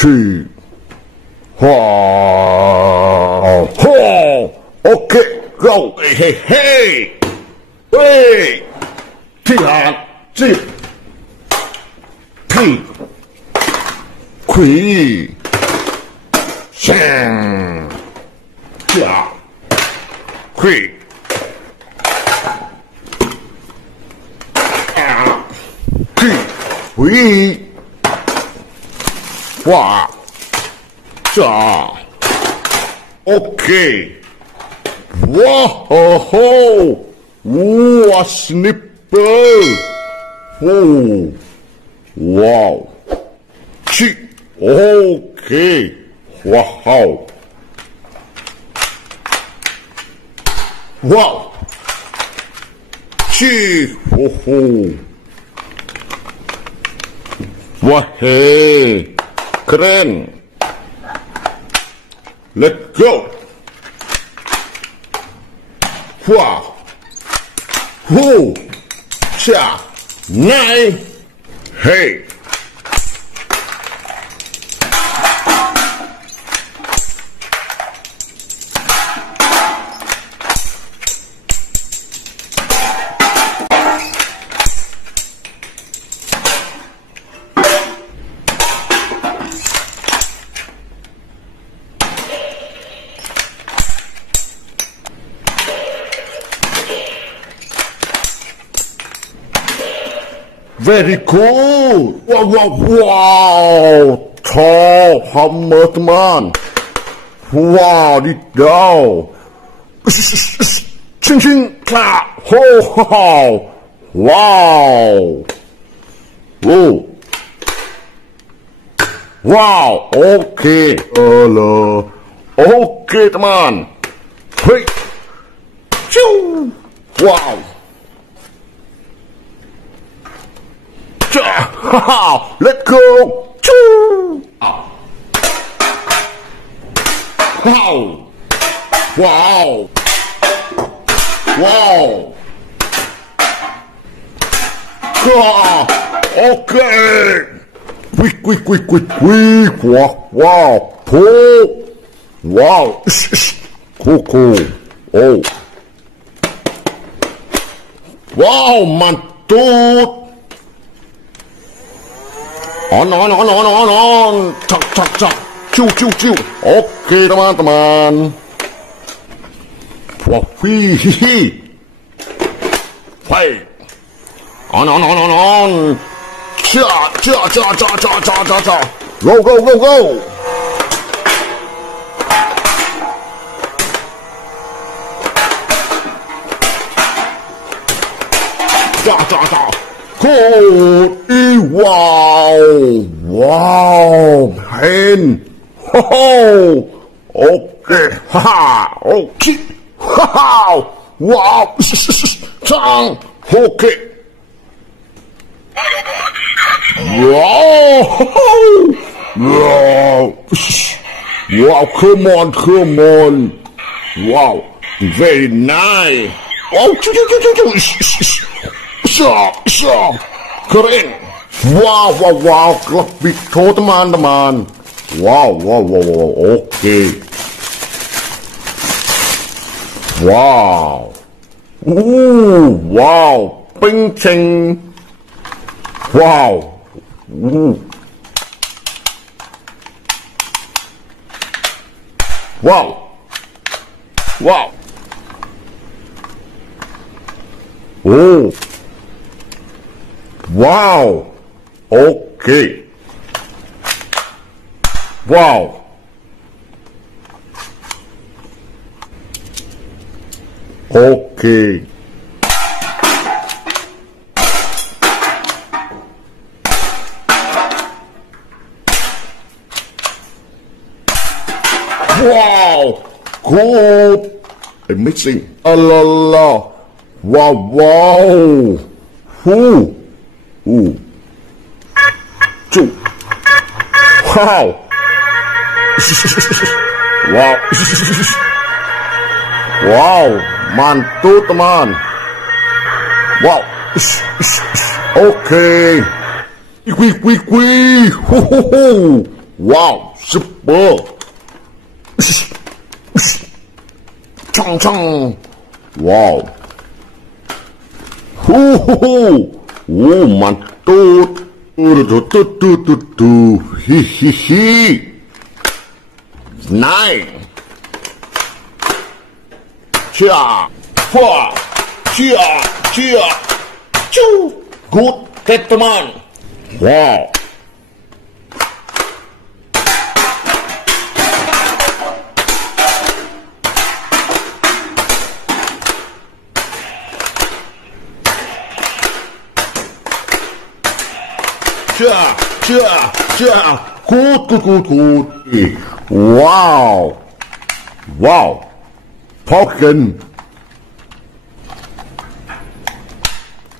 2. Wow. Okay, go. Hey, hey. Hey. Tian. Zip. P. Qui. Sang. Ja. Qui. Qui. Qui. Wow. Ja. Okay. Wow. Wow, sniper. Oh. Wow. Chi. Okay. Wow. Wow. Chi. Oh. Wah, hey. Keren. Let's go. Wow. Who? Cha. Nine. Hey. Very cool. Wow, wow, wow. Tall hammer, teman. Wow, didau. Ching, ching, clap. Ho, ho, ho. Wow. Whoa. Wow, okay. Halo. Okay, teman. Hey. Choo. Wow. Let's go. Choo. Wow. Wow. Wow. Okay. Quick, quick, quick, quick, quick. Wow. Wow. Pull. Wow. Cool, cool. Oh. Wow, mantut. On. Cak, cak, cak. Ciu. Oke, teman-teman. Wah, hihihi. Hai. On. Ca. Go. Ca. Cool. Wow. Hen. Ho. Okay. Okay. Wow. Tang. Okay. Wow. Wow. Come on. Wow. Very nice. Oh. Sure. Keren. Wow. Glock Pistol, teman-teman. Wow. Oke. Wow. Wow. Penceng. Wow. Wow. Oh. Wow. Okay. Wow. Okay. Wow. Good. Amazing. Allah. Wow. Two. Wow. Wow. Mantul, teman. Wow. Okay. Wih. Wow, super. Chong chong. Wow. Mantut. Hihihi. Nice. Chia. Wah. Chia. Cu. Good, teman. Wow. Good. Wow. Poken.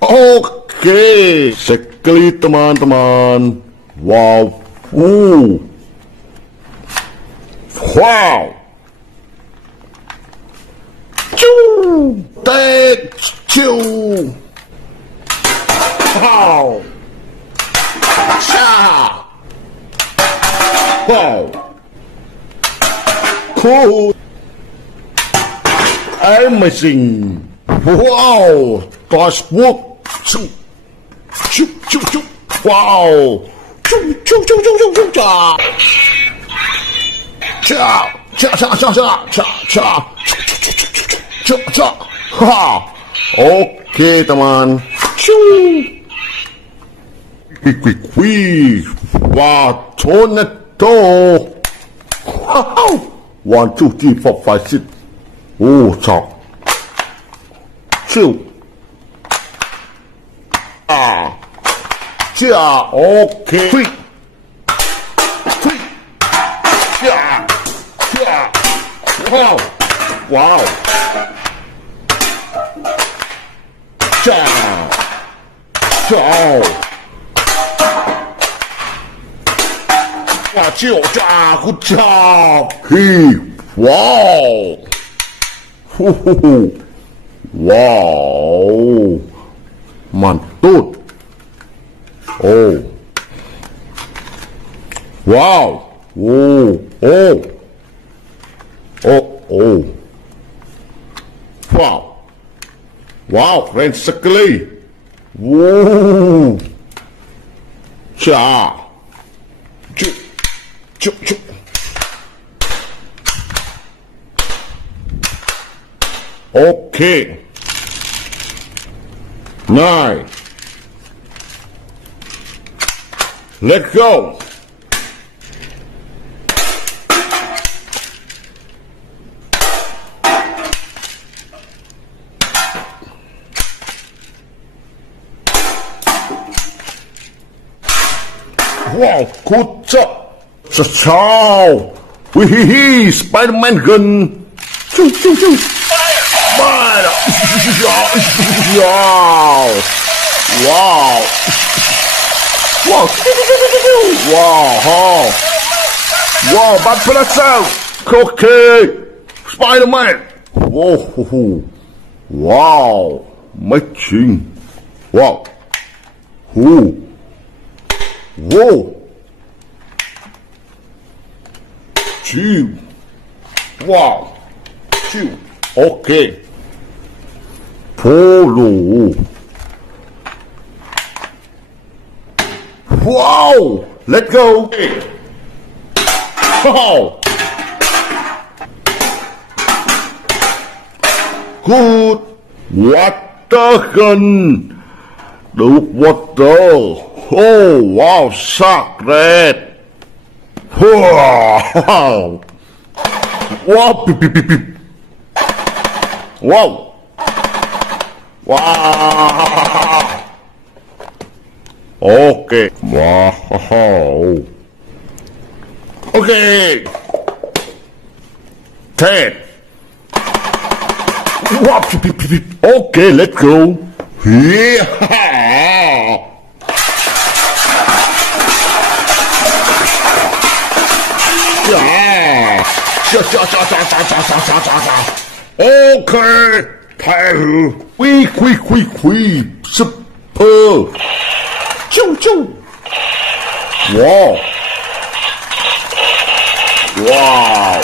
Oke, sekali teman-teman. Wow. Wow. Wow. Wow. Cool. Amazing. Wow. Nice work. Wow. Oke, teman. Wah, tornado. Wow. 1, 2, 3, 4, 5, 6. Oh, chop. Chill. Okay. Three. Wow. Wow. Good job. Hey. Wow. Wow. Mantut. Oh. Wow. Wow, keren sekali. Cuk. Okay. Nice. Let's go. Wow, good job. Ciao. Wih, Spider-Man gun. Fire. Wow. Bad penasaran. Okay. Spider-Man. Wow. Matching. Wow. Wow. Okay. Polo. Wow. Let's go. Wow. Good. Water gun. Look water. Oh, wow, sacred. Wow. Wow. Wow. Wow. Okay. Wow. Okay. 10. Wow. Okay, let's go. Yeah. Okay. Quick. Super. Wow. Wow.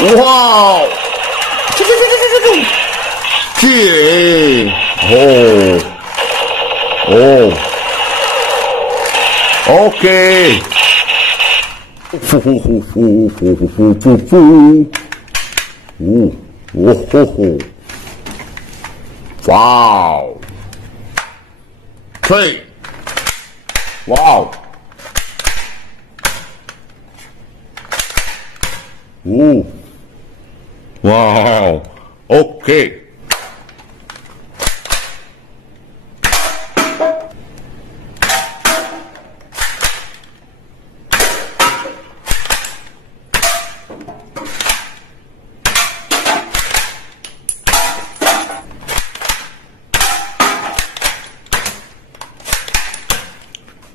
Wow. Okay. Oh. Okay. Wow. Okay. Wow. Ooh. Wow. Okay.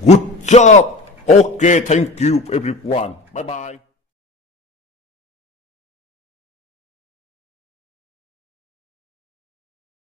Good job. Okay, thank you everyone. Bye bye.